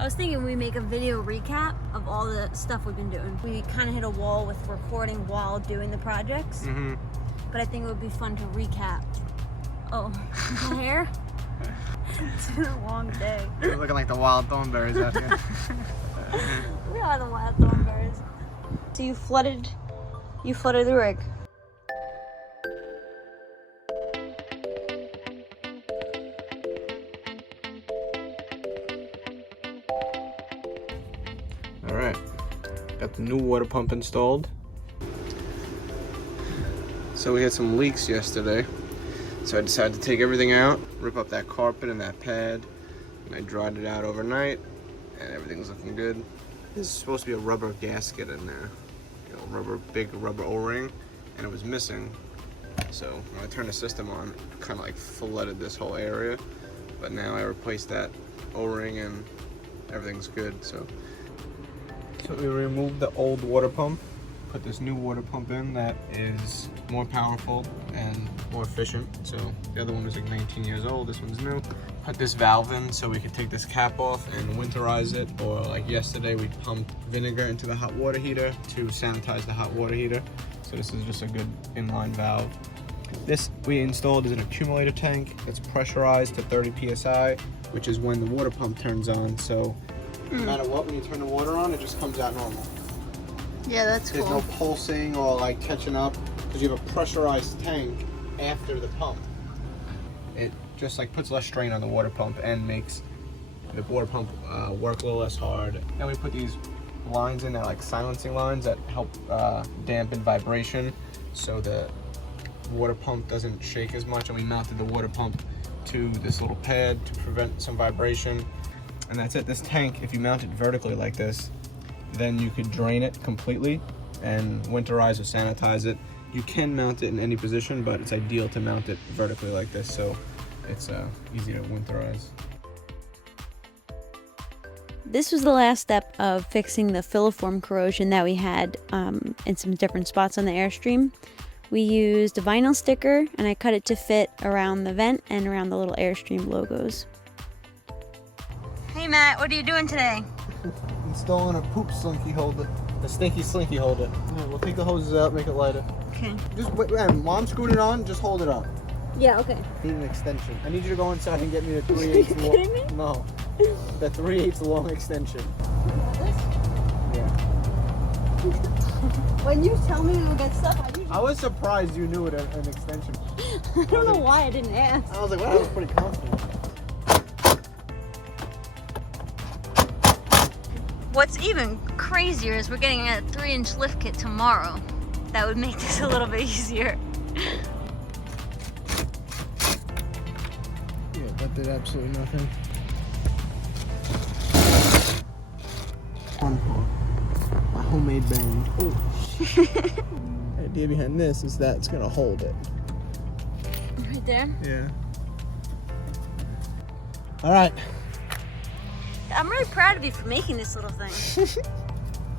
I was thinking we make a video recap of all the stuff we've been doing. We kind of hit a wall with recording while doing the projects. Mm-hmm. But I think it would be fun to recap. Oh, my hair? It's been a long day. You're looking like the wild thornberries out here. We are the wild thornberries. So you flooded the rig. All right, got the new water pump installed. So we had some leaks yesterday, so I decided to take everything out, rip up that carpet and that pad, and I dried it out overnight, and everything's looking good. This is supposed to be a rubber gasket in there, you know, big rubber O-ring, and it was missing. So when I turned the system on, it kind of like flooded this whole area, but now I replaced that O-ring and everything's good. So we removed the old water pump, put this new water pump in that is more powerful and more efficient. So the other one was like 19 years old, this one's new. Put this valve in so we could take this cap off and winterize it, or like yesterday we pumped vinegar into the hot water heater to sanitize the hot water heater. So this is just a good inline valve. This we installed is an accumulator tank that's pressurized to 30 psi, which is when the water pump turns on. So no matter what, when you turn the water on, it just comes out normal. Yeah, that's cool. There's no pulsing or like catching up because you have a pressurized tank after the pump. It just like puts less strain on the water pump and makes the water pump work a little less hard. Then we put these lines in there, like silencing lines that help dampen vibration so the water pump doesn't shake as much, and we mounted the water pump to this little pad to prevent some vibration. And that's it. This tank, if you mount it vertically like this, then you could drain it completely and winterize or sanitize it. You can mount it in any position, but it's ideal to mount it vertically like this, so it's easy to winterize. This was the last step of fixing the filiform corrosion that we had in some different spots on the Airstream. We used a vinyl sticker, and I cut it to fit around the vent and around the little Airstream logos. Hey Matt, what are you doing today? Installing a poop slinky holder, a stinky slinky holder. Yeah, we'll take the hoses out, make it lighter. Okay. Just wait, while I'm screwing it on, just hold it up. Yeah, okay. Need an extension. I need you to go inside and get me the 3/8 Are you kidding me? No, the 3/8 long extension. Yeah. When you tell me to get stuff, I was surprised you knew it an extension. I don't know why I didn't ask. I was like, wow, I was pretty confident. What's even crazier is we're getting a 3-inch lift kit tomorrow. That would make this a little bit easier. Yeah, that did absolutely nothing. My homemade bang. Oh. The idea behind this is that it's gonna hold it. Right there? Yeah. All right. I'm really proud of you for making this little thing.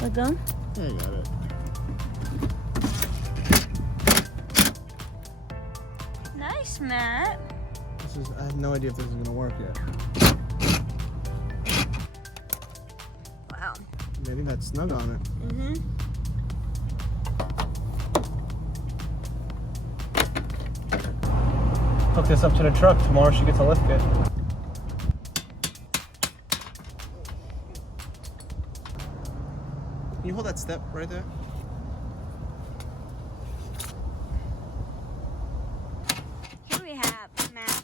Let go? I got it. Nice, Matt. I have no idea if this is gonna work yet. Wow. Maybe that's snug on it. Mm-hmm. Hook this up to the truck. Tomorrow she gets a lift kit. Can you hold that step right there? Here we have, Matt.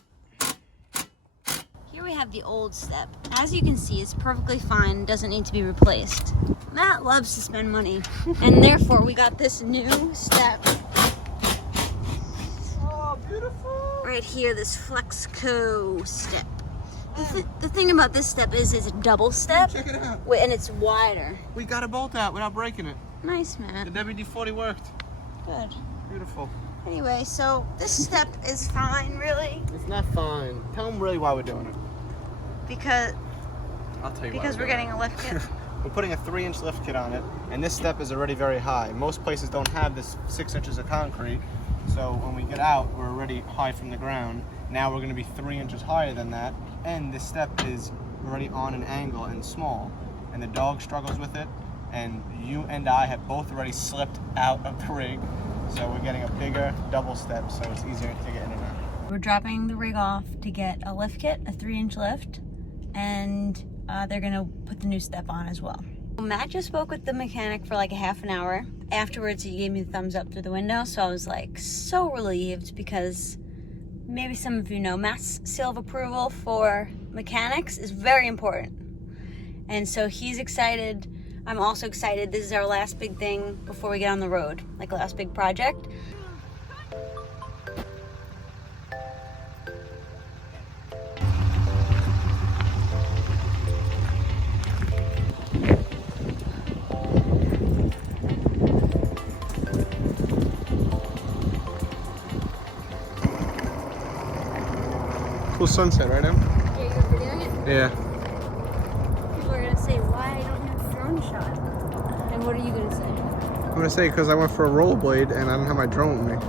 Here we have the old step. As you can see, it's perfectly fine, doesn't need to be replaced. Matt loves to spend money, and therefore we got this new step. Oh, beautiful! Right here, this Flexco step. The thing about this step is it's a double step. Check it out. And it's wider. We got a bolt out without breaking it. Nice, Matt. The WD-40 worked. Good. Beautiful. Anyway, so this step is fine, really, It's not fine. Tell them really why we're doing it. because I'll tell you why. we're getting a lift kit. We're putting a 3-inch lift kit on it, and this step is already very high. Most places don't have this 6 inches of concrete, so when we get out, we're already high from the ground. Now we're going to be 3 inches higher than that, and this step is already on an angle and small, and the dog struggles with it, and you and I have both already slipped out of the rig, so we're getting a bigger double step, so it's easier to get in and out. We're dropping the rig off to get a lift kit, a 3-inch lift, and they're gonna put the new step on as well. Matt just spoke with the mechanic for like a half an hour. Afterwards, he gave me the thumbs up through the window, so I was like so relieved, because maybe some of you know, Matt's seal of approval for mechanics is very important. And so he's excited. I'm also excited. This is our last big thing before we get on the road, like last big project. Cool sunset right now. Yeah, you're videoing it? Yeah. People are gonna say, why I don't have a drone shot? And what are you gonna say? I'm gonna say because I went for a rollerblade and I don't have my drone with me.